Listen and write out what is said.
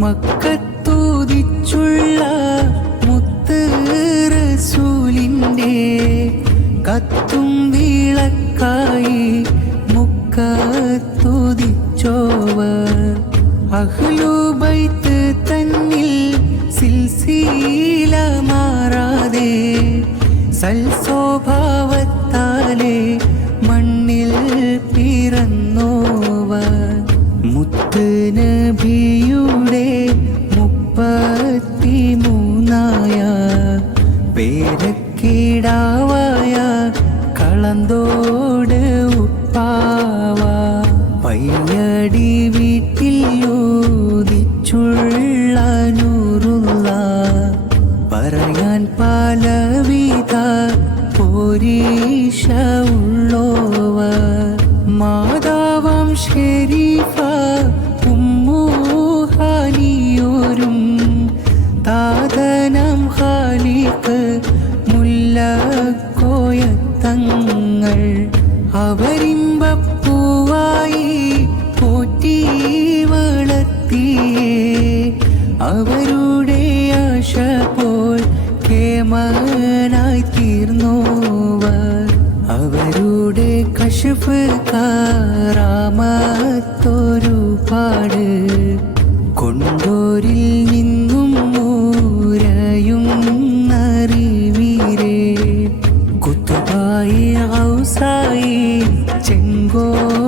മക്കത്തൂതിച്ചുള്ള മുത്ത് റസൂലിന്റെ കത്തും വിളക്കായി മുക്കത്തുതിച്ചോവർ. അഹ്ലുബൈത്ത് തന്നിൽ സിൽസീല മാറാതെ സൽസ്വഭാവത്താലെ കളന്തോട് ഉപ്പാവ. പയ്യടി വീട്ടിൽ യോദിച്ചുള്ള നൂറുള്ള. പറയാൻ പലവിധ പോരീഷ ഉള്ളോവ. മാതാവം ഷെരീഫ ഉമ്മൂഹാനിയോരും. താതനം ഖാലിഖ് മുല്ലക്കോയത്തങ്ങൾ അവരിമ്പപ്പൂവായി പോറ്റി വളർത്തി അവരുടെ ആശ പോൽ കേമനായി തീർന്നോവർ. അവരുടെ കശുപ്പ് കാരാമത്തൊരു പാട് കൊണ്ടോരിൽ നിന്നും ഔസായി ചെങ്കോലെ